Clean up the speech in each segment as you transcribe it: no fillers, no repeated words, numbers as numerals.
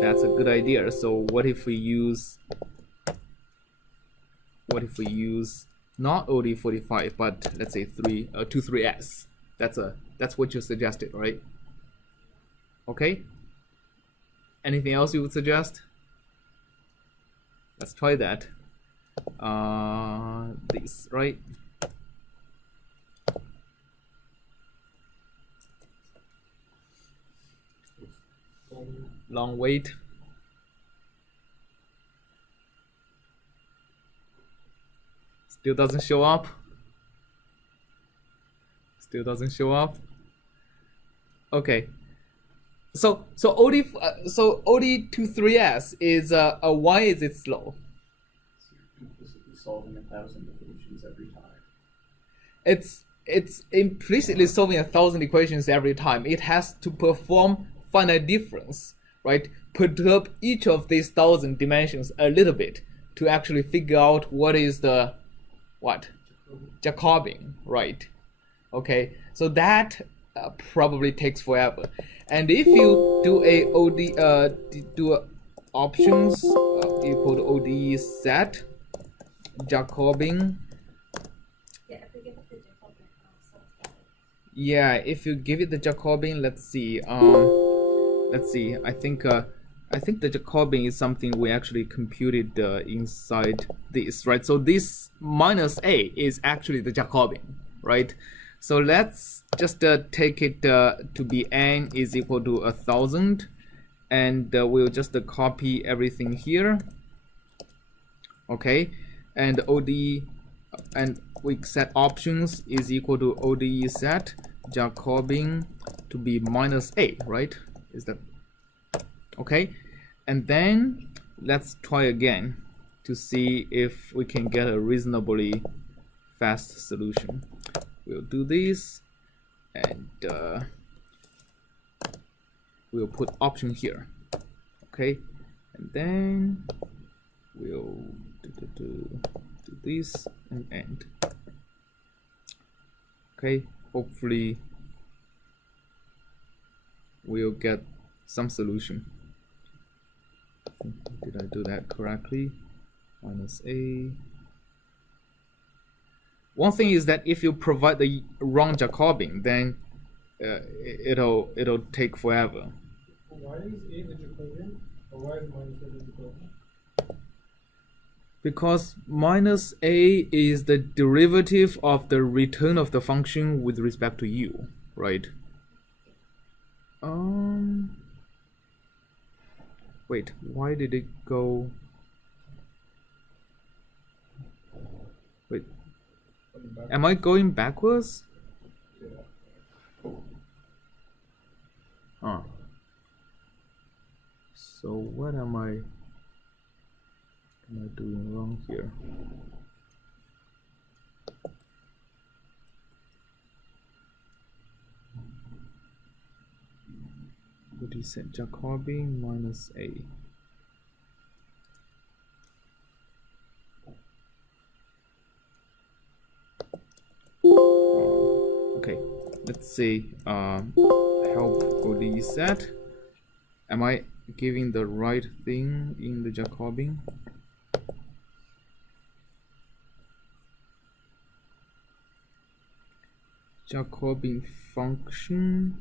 That's a good idea. So what if we use not ODE45, but let's say 23s? That's what you suggested, right? Okay. Anything else you would suggest? Let's try that. This, right? Long wait. Still doesn't show up. Still doesn't show up. Okay. So ODE23s is why is it slow? Implicitly solving 1,000 equations every time. It's implicitly solving 1,000 equations every time. It has to perform finite difference, right? Perturb each of these 1,000 dimensions a little bit to actually figure out what is the Jacobian, right? Okay, so that probably takes forever. And if you do a options equal to ODE set Jacobian. Yeah, if you give it the Jacobian, let's see. I think the Jacobian is something we actually computed inside this, right? So this minus a is actually the Jacobian, right? So let's just take it to be n is equal to 1,000, and we'll just copy everything here. Okay, and ODE, and we set options is equal to ODE set Jacobian to be minus a, right? Is that okay? And then let's try again to see if we can get a reasonably fast solution. We'll do this, and we'll put option here. Okay, and then we'll do this and end. Okay, hopefully we'll get some solution. Did I do that correctly? Minus a. One thing is that if you provide the wrong Jacobian, then it'll take forever. Why is a the Jacobian, or why is minus a the Jacobian? Because minus a is the derivative of the return of the function with respect to u, right? Wait, why did it go? Wait, am I going backwards? Huh. So what am I doing wrong here? What is set Jacobian minus a? Okay, let's see. Help ODE set. Am I giving the right thing in the Jacobian? Jacobian function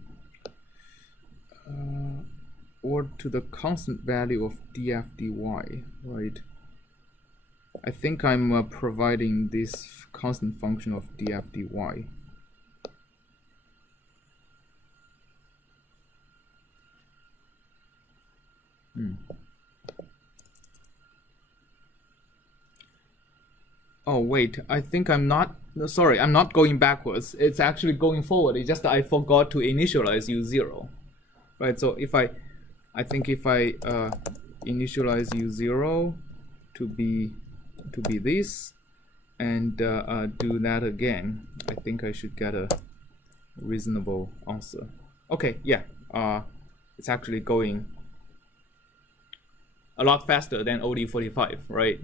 or to the constant value of df dy, right? I think I'm providing this constant function of df dy. Oh wait, I think I'm not, sorry, I'm not going backwards. It's actually going forward. It's just that I forgot to initialize u0. Right, so if I think if I initialize u0 to be this, and do that again, I think I should get a reasonable answer. Okay, yeah, it's actually going a lot faster than ODE45, right?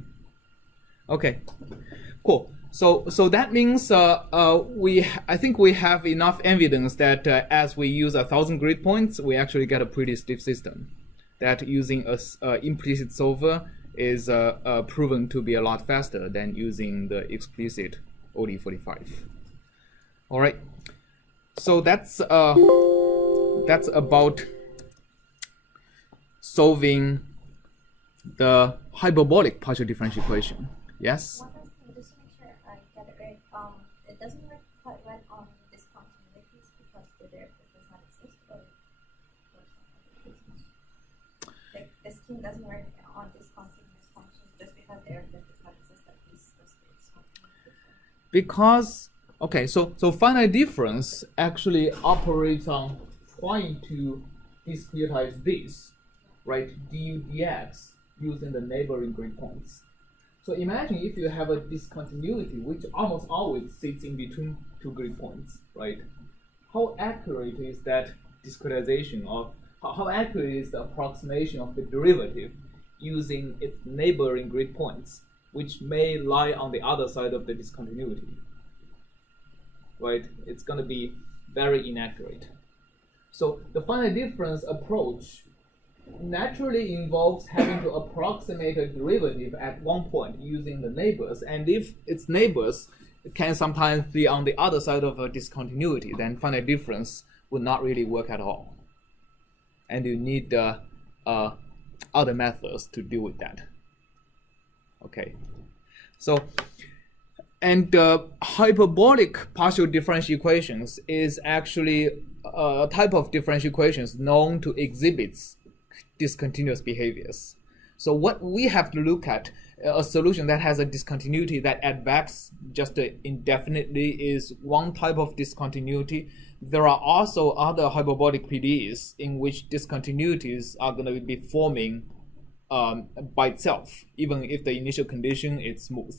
Okay, cool. So that means I think we have enough evidence that as we use 1,000 grid points, we actually get a pretty stiff system, that using a implicit solver is proven to be a lot faster than using the explicit ODE45. All right, so that's about solving the hyperbolic partial differential equation. Yes? One last thing, just to make sure I get it right. It doesn't work quite well on discontinuities because the derivative does not exist, or some other reasons. Like the scheme doesn't work on discontinuous functions just because the derivative does not exist, at least the discontinuity. Because, okay, so finite difference actually operates on trying to discretize this, right, du dx using the neighboring grid points. So imagine if you have a discontinuity which almost always sits in between two grid points, right? How accurate is that discretization of, how accurate is the approximation of the derivative using its neighboring grid points, which may lie on the other side of the discontinuity, right? It's going to be very inaccurate. So the finite difference approach naturally involves having to approximate a derivative at one point using the neighbors, and if its neighbors can sometimes be on the other side of a discontinuity, then finite difference would not really work at all, and you need other methods to deal with that. Okay, so and hyperbolic partial differential equations is actually a type of differential equations known to exhibit discontinuous behaviors. So what we have to look at, a solution that has a discontinuity that at best just indefinitely is one type of discontinuity. There are also other hyperbolic PDEs in which discontinuities are going to be forming by itself, even if the initial condition is smooth.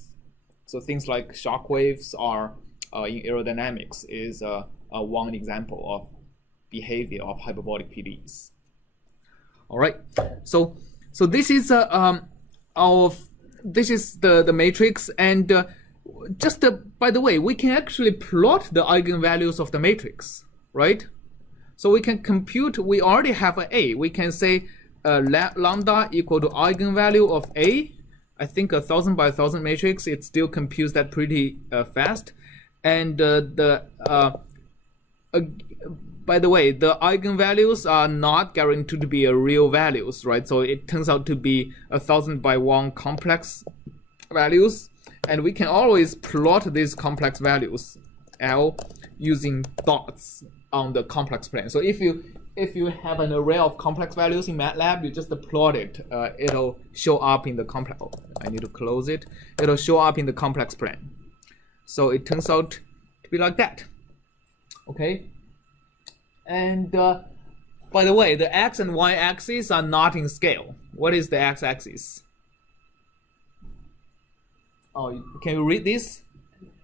So things like shock waves are in aerodynamics is one example of behavior of hyperbolic PDEs. All right, so this is this is the matrix, and just by the way, we can actually plot the eigenvalues of the matrix, right? So we can compute. We already have an A. We can say lambda equal to eigenvalue of A. I think 1,000 by 1,000 matrix. It still computes that pretty fast, and by the way, the eigenvalues are not guaranteed to be real values, right? So it turns out to be 1,000 by 1 complex values, and we can always plot these complex values L using dots on the complex plane. So if you have an array of complex values in MATLAB, you just plot it. It'll show up in the complex. Oh, I need to close it. It'll show up in the complex plane. So it turns out to be like that. Okay. And by the way, the x and y axes are not in scale. What is the x-axis? Oh, can you read this?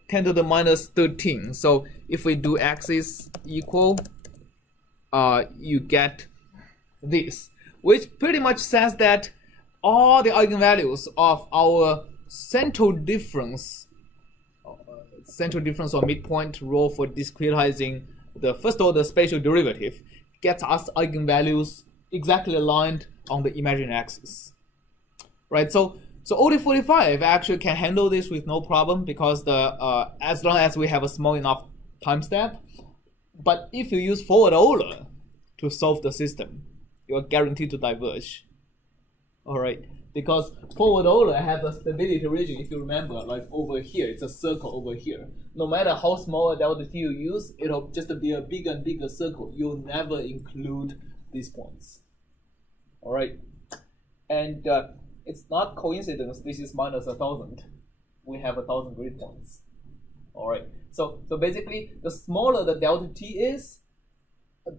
10 to the minus 13. So if we do axis equal, you get this, which pretty much says that all the eigenvalues of our central difference or midpoint rule for discretizing the first order spatial derivative gets us eigenvalues exactly aligned on the imaginary axis, right? So ODE45 actually can handle this with no problem because as long as we have a small enough time step. But if you use forward Euler to solve the system, you are guaranteed to diverge. All right, because forward Euler has a stability region. If you remember, like over here, it's a circle over here. No matter how small a delta t you use, it'll just be a bigger and bigger circle. You'll never include these points. All right, and it's not coincidence. This is minus 1,000. We have 1,000 grid points. All right. So basically, the smaller the delta t is,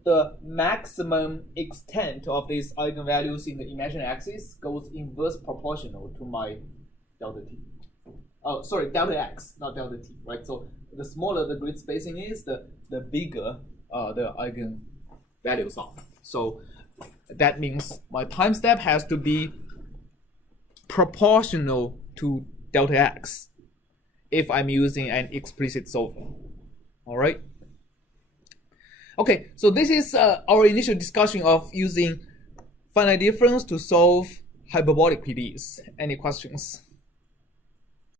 the maximum extent of these eigenvalues in the imaginary axis goes inverse proportional to my delta t. Oh, sorry, delta x, not delta t, right? So the smaller the grid spacing is, the bigger the eigenvalues are. So that means my time step has to be proportional to delta x if I'm using an explicit solver. All right. Okay, so this is our initial discussion of using finite difference to solve hyperbolic PDEs. Any questions?